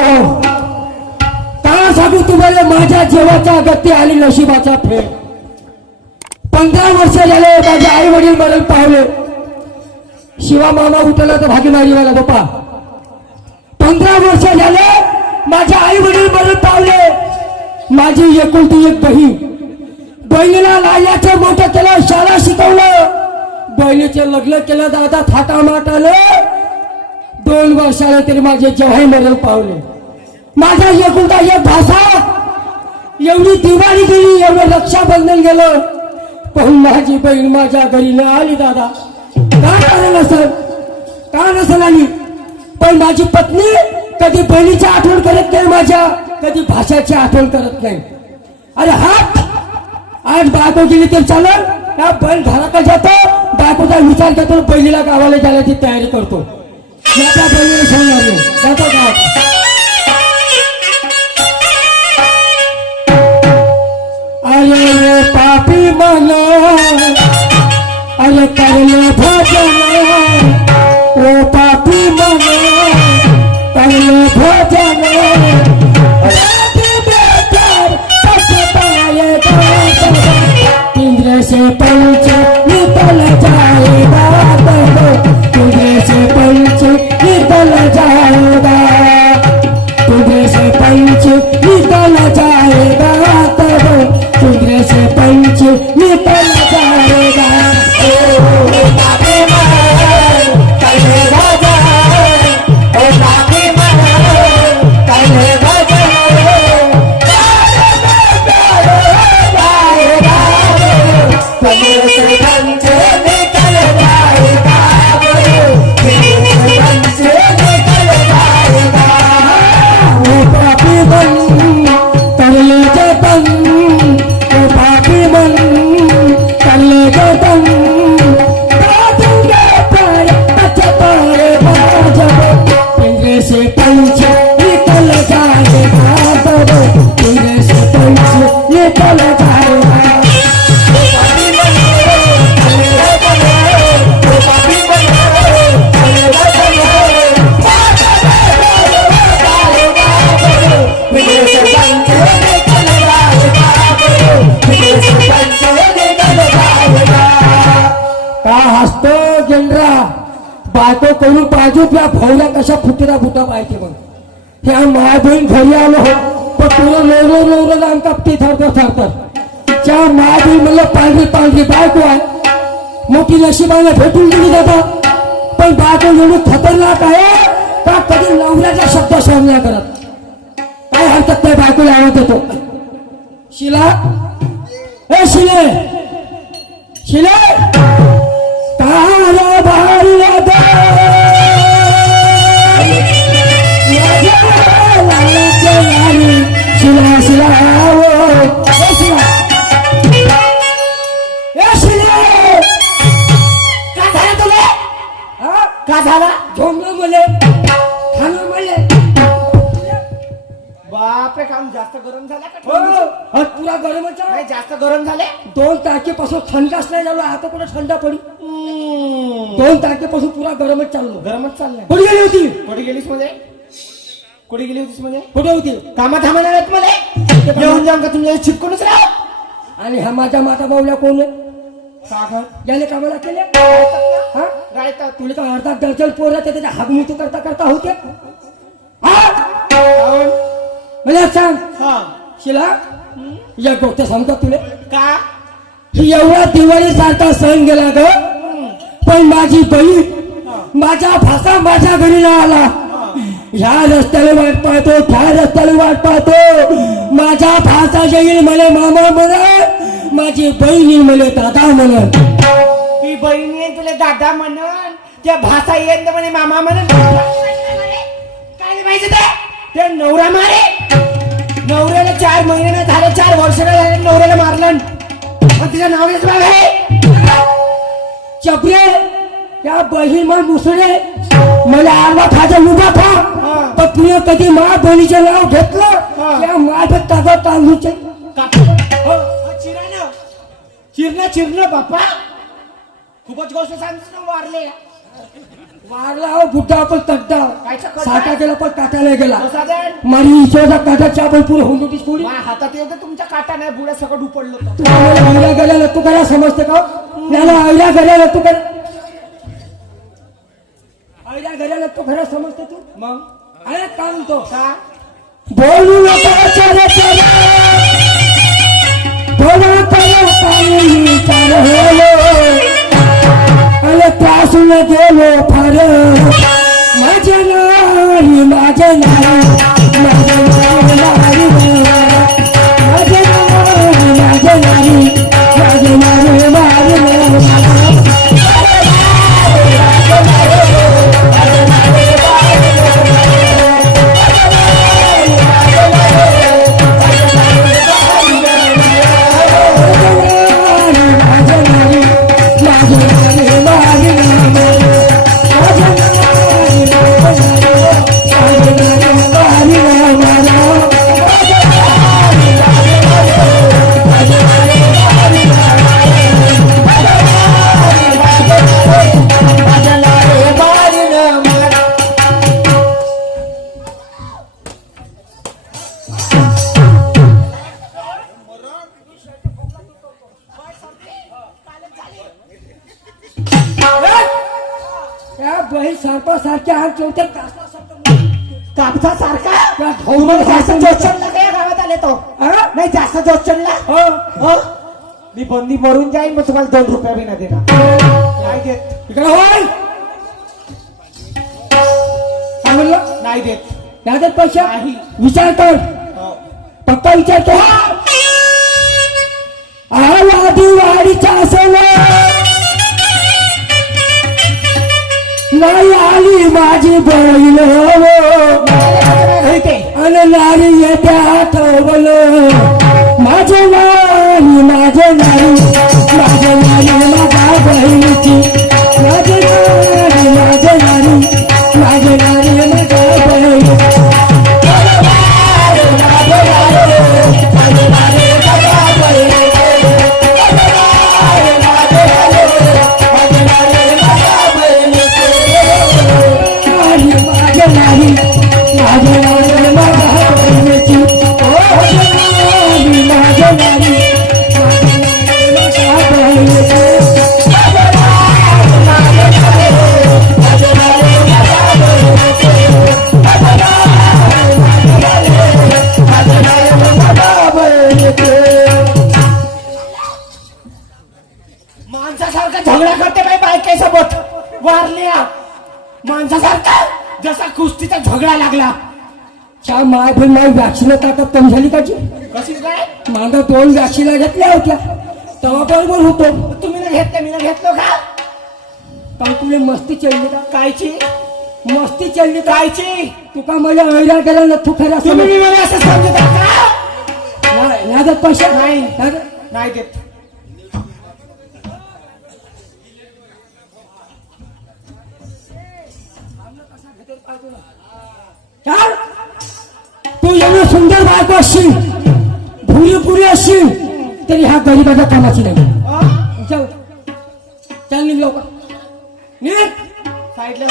हो का सांगू तुम्हाला माझ्या जीवाच्या गती आली नशिबाचा फेर. पंधरा वर्ष झाले माझे आई वडील मरण पाहिले. शिवा मामा उठला तर भागीदारी वाला बाप्पा. पंधरा वर्ष झाले माझे आई वडील मरण पावले माझी एकुलती एक बहीण. बहिणीला लायाचं मोठं केलं शाळा शिकवलं. बहिणीचं लग्न केलं दादा थाटामाट आलं. दोन वर्षाला तरी माझे जेव्हाही मरण पावले. माझा एकुलता एक भाषा एवढी दिवाळी गेली एवढं रक्षाबंधन गेलं. पण माझी बहीण माझ्या घरी न आली दादा. का कारण नसल? का नसल आली? पण माझी पत्नी कधी बहिणीची आठवण करत नाही माझ्या कधी भाषाची आठवण करत नाही. अरे हात! आज बायको गेली तर चालत त्या बैल घराकडे जातो. बायकोचा विचार करतो बहिणीला गावाला जाण्याची तयारी करतो. याचा बहिणीला सांगणार नाही. त्याचा अरे रे पापी मन अरे करले भोजन ओ पापी मन करले आलो करून पाजू त्या भाऊला कशा फुटीला फुटा पाहिजे मग ह्या माय बहीण घरी आलो हो, पण तुला लोरो लोरो जाऊन कापते थरथर थरथर त्या माय बहीण म्हणलं पांढरी पांढरी बायको आहे. मोठी नशिबाने भेटून दिली जातात पण बायको एवढी खतरनाक आहे का कधी नवऱ्याचा शब्द सहन नाही करत? काय हरकत नाही बायकोला आवडत येतो शिला? ए शिले! शिले! झाले? दोन तारखेपासून थंडाच नाही झालो आता कुठे थंडा पडी. दोन तारखेपासून पुरा गरमच चाललो गरमच चाललंय. कुठे गेली होती? कुठे गेलीसमध्ये कुठे गेली होतीसमध्ये कुठे होती? कामा थांबणार आहेत मध्ये? येऊन जाऊन का तुमच्या चिपकूनच राहा? आणि हा माझ्या माता बावल्या कोण? सागर. याने कामाला केले? हा? गायतात तुला तर अर्धा दर्जन पोरं त्याच्या हागमुती करता करता होते. हा? मला सांग. हा. शिला या गोष्ट सांगतो तुला. का? एवढा दिवाळी सारखा सण गेला ग. पण माझी बहीण माझा भाषा माझ्या घरी ना आला. ह्या रस्त्याला वाट पाहतो त्या रस्त्याला वाट पाहतो. माझा भाषा येईल मला मामा म्हणत माझी बहीण येईल मला दादा म्हणत ती बहिणी आहे तुला दादा म्हणन. त्या भाषा येत नाही म्हणे मामा म्हणन. काय पाहिजे ते ते नवरा मारे. नवऱ्याला चार महिने नाही झाले चार वर्ष नाही झाले नवऱ्याला मारलं. पण तिचं नाव येत आहे चपरे या बहीण मग मुसळे मला आला खाजा उभा हा. था पण कधी मा बहिणीचे नाव घेतलं? हा. त्या माझं कागद तांदूचे चिरणं चिरणं चिरणं बाप्पा. खूपच गोष्ट सांगितलं वारले मारला हो बुड्ढा पण तड्डा? साठा गेला पण काटायला गेला? मारी ईश्वरचा काटाच्या आपण पुढे होऊन पुढे माझ्या हातात येऊ तुमच्या काटा नाही बुड्या सगळं उपडलं होतं तू आम्हाला ऐरा गेल्याला तू करा समजते का? याला ऐरा गेल्याला तू कर. ऐरा गेल्याला तू खरं समजते तू? मग? अरे काय म्हणतो? का? बोलू नका बोला अरे त्रासून गेलो फार माझे नाही माझे नाही माझे नाही नाही माझे नाही माझे नाही माझे सारख्या हात ठेवते कापसा सारखा? तुम्हाला जास्त जोश चढला का या गावात आले तो? नाही जास्त जोश चढला हो. हो? मी बंदी भरून जाईन मग तुम्हाला दोन रुपया बी नाही देणार. नाही देत. इकडे होय. काय म्हणलं? नाही देत. दादर पैसा? नाही. विचार कर हो. पप्पा विचारतो. आवादी वाडीचा असेल नाही माझी बहीण हो. अन नारी येत्या आठवल माझे नारी माझे नारी. पण माय वॅक्सिन ताकद कमी झाली का जी कशी काय? मागं दोन वॅक्सिना घेतल्या होत्या. तेव्हा बरोबर होतो. तुम्ही ना घेतलं मी ना घेतलो का? पण तुला मस्ती चढली का? कायची? मस्ती चढली का? कायची? तुका माझ्या ऐरा केला ना? तू खरा तुम्ही मी मला असं समजता का? पैसे. नाही. नाही देत. चाल. तू एवढं सुंदर बायको असशील भुरी पुरी असशील तरी हा गरीबाच्या कामाची नाही? चल निघ लवकर. निघ. साईडला.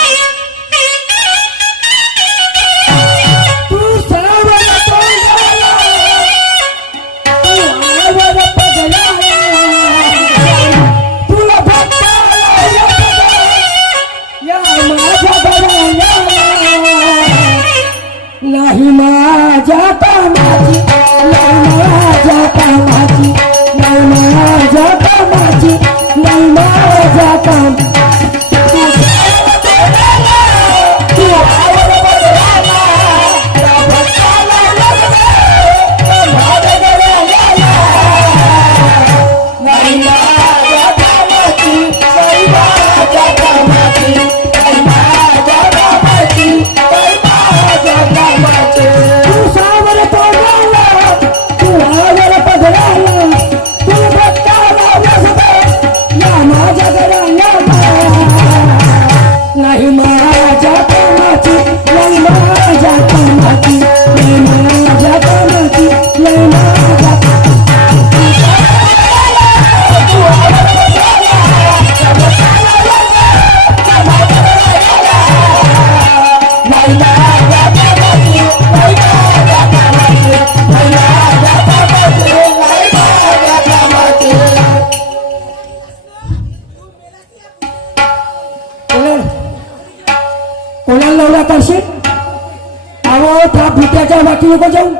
भुक्याच्या बुट्याच्या वाटी नको जाऊ.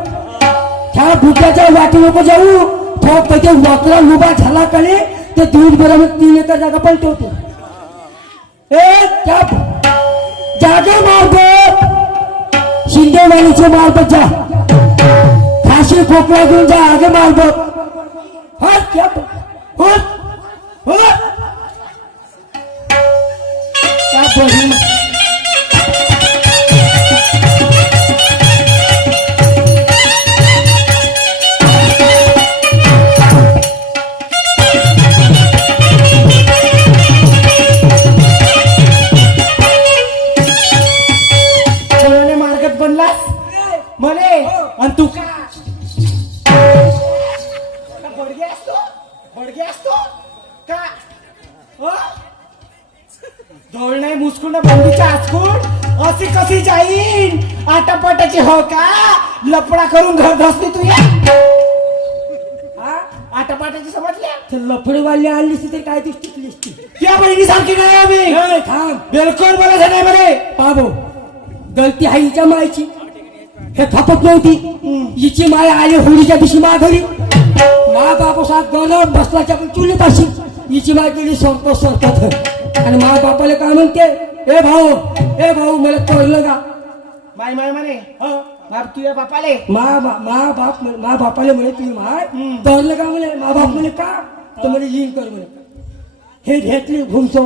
त्या भुक्याच्या वाटी नको जाऊ. तो ते वाकला उभा झाला कळे ते दूध बरोबर तीन एकर जागा पलटवतो. ए त्या जागे मार्फत शिंदेवाडीचे मार्फत जा. खाशी खोकला घेऊन जा आगे मार्फत हा त्या हट हट. लपडा करून घर धसली तू या. हा? आटापाटाची समजल्या ते लफडेवाली आली असती तर काय दिसती दिसती त्या बहिणी सारखी नाही आम्ही. ए, थांब. बिलकुल बोलायचं नाही म्हणे. बाबो गलती आहे हिच्या मायची. हे थापत नव्हती. हिची माय आली होळीच्या दिवशी मा घरी मा बापा साथ गण बसलाच्या पण चुली पाशी. हिची माय गेली सरतो सरतात आणि मा बापाला काय म्हणते? ए भाऊ ए भाऊ मला कळलं का? माय माय म्हणे. हं? बाप तुझ्या बापाले. मा बा मा बाप म्हणे- मा बापाला म्हणे तुम्ही माय हम्म. का म्हणे? मा बाप म्हणे का? तर म्हणे येईन कर म्हणे. हे घेतली घुमसो.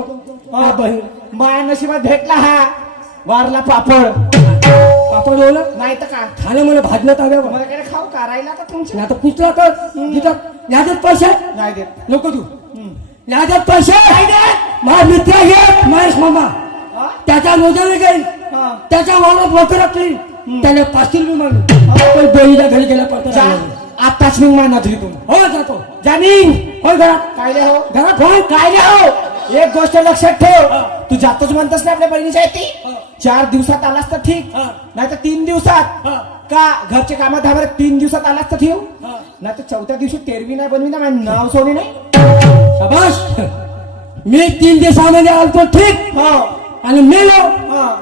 हा बहीण. माया नशिबात भेटला हा. वारला पापड. पापड ओलं नाही तर का? खाणं मला भाजलं ताब्यावर. मला काय खाऊ का? राहिला का तुमच्या आता कुठला कर तिथं यादत पैसे? नाही देत. नको तू यादत पैसे? माझा मित्र घे महेश मामा. हा? त्याच्या गेल हा. त्याच्या वावरात राखली त्याने पाचशे रुपये मागले. पण बहिणीच्या घरी गेला पडतो आताच मी मानत इथून हो जातो. जानिंग हो घरात. काय रे हो? घरात हो काय रे हो? एक गोष्ट लक्षात ठेव. तू जातोच म्हणतस ना आपल्या बहिणीच्या येते चार दिवसात आलास तर ठीक. हा. नाही तर तीन दिवसात. हा. का घरचे कामात धाबर तीन दिवसात आलास तर ठेव. हा. नाही तर चौथ्या दिवशी तेरवी नाही बनवी ना माझं नाव सोनी नाही. शाबास. मी तीन दिवसामध्ये आलतो ठीक. हो. आणि मेलो.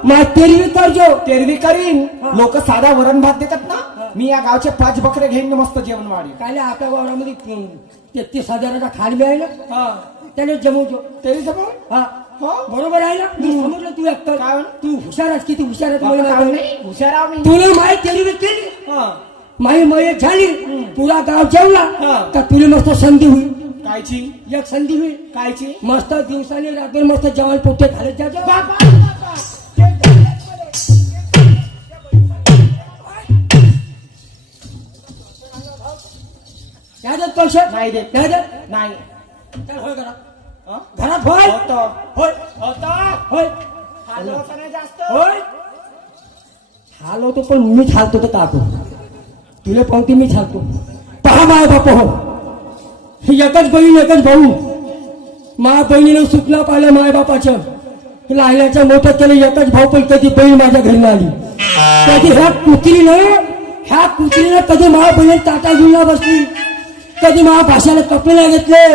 मग तेरवी करजो तेरवी करीन. लोक साधा वरण भात देतात ना? मी या गावचे पाच बकरे घेईन मस्त जेवण वाढेल काय आपल्या वावरामध्ये तेहतीस हजाराचा खाड मिळाला त्याने जमवतो तेरी जमव हा. हो? बरोबर आहे ना मी समजलं तू एकतर काय? तू हुशार आहेस किती हुशार मला. नाही हुशार आहो तुला माहीत तेरवी केली. हा. माही मयत झाली. पुरा गाव जेवला. का तुला मस्त संधी होईल? कायची? एक संधी होईल. कायची? मस्त दिवसाने रात्र मस्त जेवण पोटे खाले जायचं बापा बापा. ते- यादत पैसे? नाही देत. नाही. चल होय घरात. हं? घरात होय? होतो. होय. होतो. होय. होतं नाही जास्त. होय. हालवतो पण मी हालतो तर काकू तुला पावती मी हालतो. पहा माय बाप हो. ही एकच बहीण एकच भाऊ. मा बहिणीने सुटला पाहिलं मायबापाच्या बापाचं मोठ्यात त्याने एकच भाऊ पण कधी बहीण माझ्या घरी आली. कधी ह्या कुत्रीनं ह्या कुत्रीनं कधी मा बहीण ताटा घेऊन बसली. कधी मा भाषाला कपडे नाही घेतले.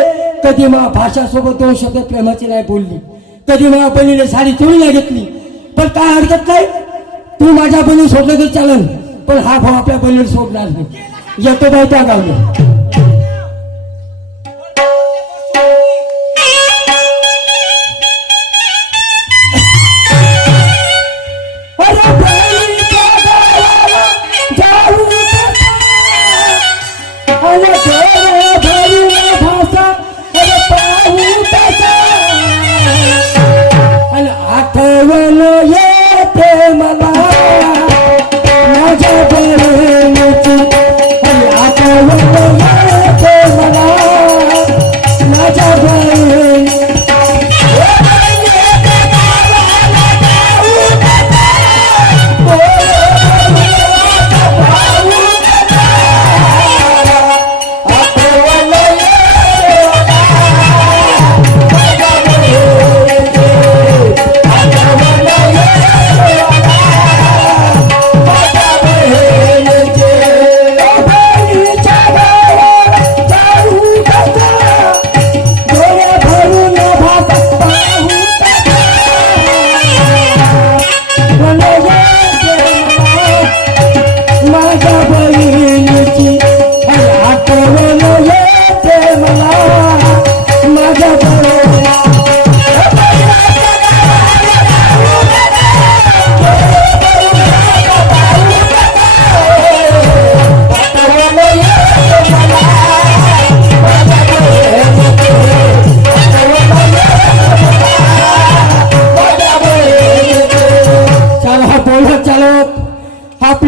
कधी मा भाषासोबत दोन शब्द प्रेमाची नाही बोलली. कधी मा बहिणीने साडी चोरी नाही घेतली. पण काय हरकत नाही? तू माझ्या बहिणी सोडलं तर चालन. पण हा भाऊ आपल्या बहिणीला सोडणार नाही. येतो बाई त्या गावला.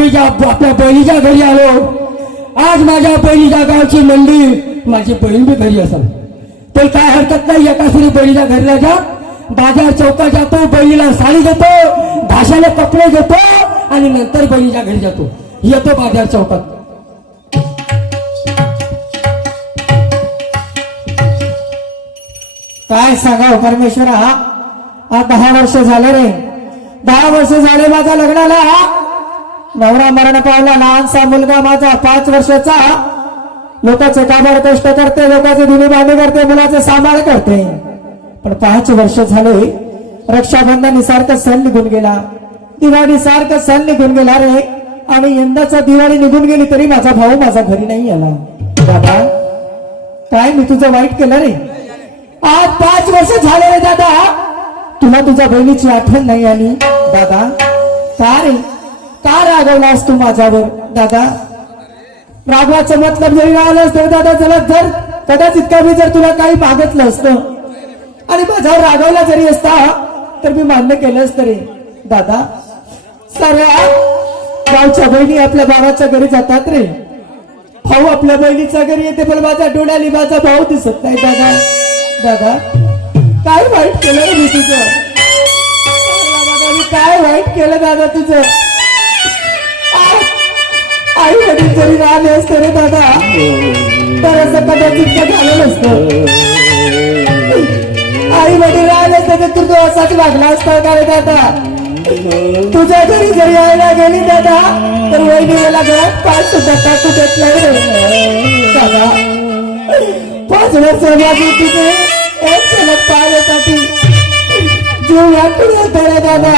आपल्या आपल्या बहिणीच्या घरी आलो. आज माझ्या बहिणीच्या गावची मंडी माझी बहीण बी घरी असाल. तर काय हरकत नाही एका सुरी बहिणीच्या घरीला जा बाजार चौकात जातो बहिणीला साडी देतो भाषाला कपडे देतो आणि नंतर बहिणीच्या घरी जातो. येतो बाजार चौकात. काय सांगाव हो? परमेश्वरा आज दहा वर्ष झाले रे. दहा वर्ष झाले माझ्या लग्नाला नवरा मरण पावला लहानसा मुलगा माझा पाच वर्षाचा. लोकांचे काबाड कष्ट करते लोकांचे दिली बांधे करते मुलाचे सांभाळ करते. पण पाच वर्ष झाले रक्षाबंधन सारखं सण निघून गेला. दिवाळी सारखं सण निघून गेला रे. आणि यंदाचा दिवाळी निघून गेली तरी माझा भाऊ माझा घरी नाही आला. बाबा काय मी तुझं वाईट केलं रे? आज पाच वर्ष झाले रे दादा. तुला तुझ्या बहिणीची आठवण नाही आली? दादा का रे? का रागवलास तू माझ्यावर दादा? रागवाचं मतलब जरी राहिलं असतं दादा त्याला जर कदाचित मी जर तुला काही मागितलं असतं. आणि माझ्यावर रागवला जरी असता तर मी मान्य केलं तरी दादा. साऱ्या गावच्या बहिणी आपल्या भावाच्या घरी जातात रे. भाऊ आपल्या बहिणीच्या घरी येते पण माझ्या डोळ्याली माझा भाऊ दिसत नाही दादा. दादा काय वाईट केलं रे मी तुझं? दादा, काय वाईट केलं दादा तुझं? आई वडील जरी राहिले असते रे दादा. तर असं कदाचित झालं नसतं आई वडील राहिले असते तर तू असाच वागला असता का रे दादा? तुझ्या घरी जरी यायला गेली दादा तर वहिनी मला घरात पाच सुद्धा टाकू देत नाही रे. दादा पाच वर्ष माझी तिथे एक सलग पाहण्यासाठी जीव वाटून होता रे दादा.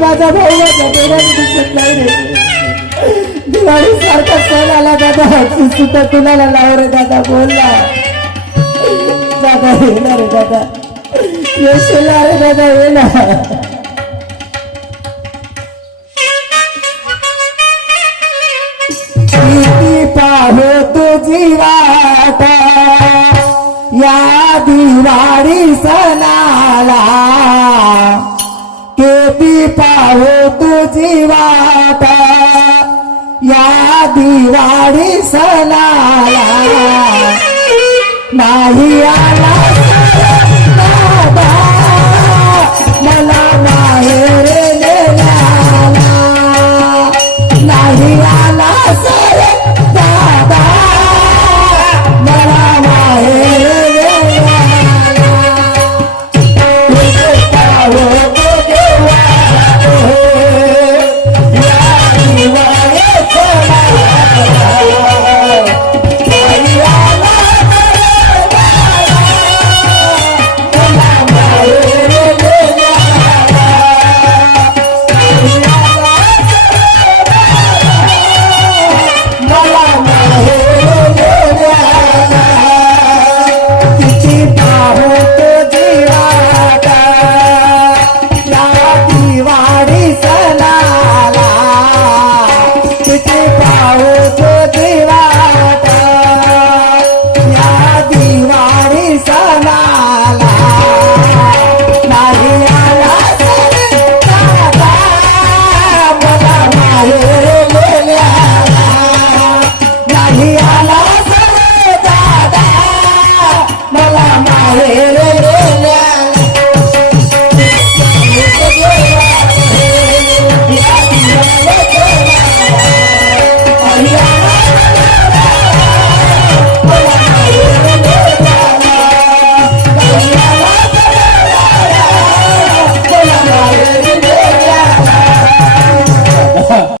माझा भाऊ दिवाळी सारखा सण आला दादा हसून सुद्धा कुणाला लाव रे दादा बोलला दादा येणार दादा येशील रे दादा येणार पाहो तुझी वाट. या दिवाळी सणाला. केती पाहो तुझी वाट. या दिवाळी सणाला. नाही आला.